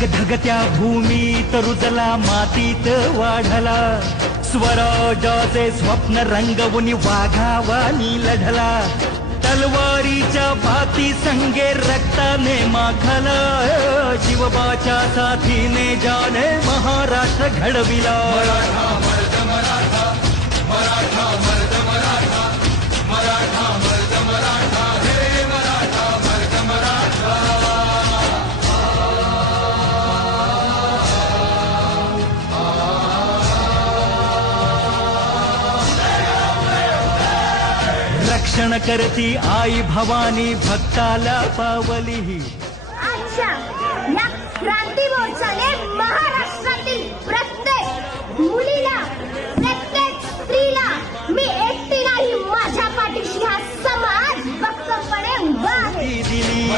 ढग भूमीत रुजला मातीत वाढला. स्वराजाचे स्वप्न रंगवून वाघावानी लढला तलवारीच्या भाती संगे रक्ताने माखला. शिवबाच्या साथीने जाने महाराष्ट्र घडविला. रक्षण करती आई भवानी भक्ताला पावली. अच्छा. या क्रांती मोर्चाने महाराष्ट्रातील प्रत्येक मुलीला प्रत्येक स्त्रीला मी एकटी नाही माझ्या पाठीशी हा समाज भक्कमपणे उभा आहे. ती दिली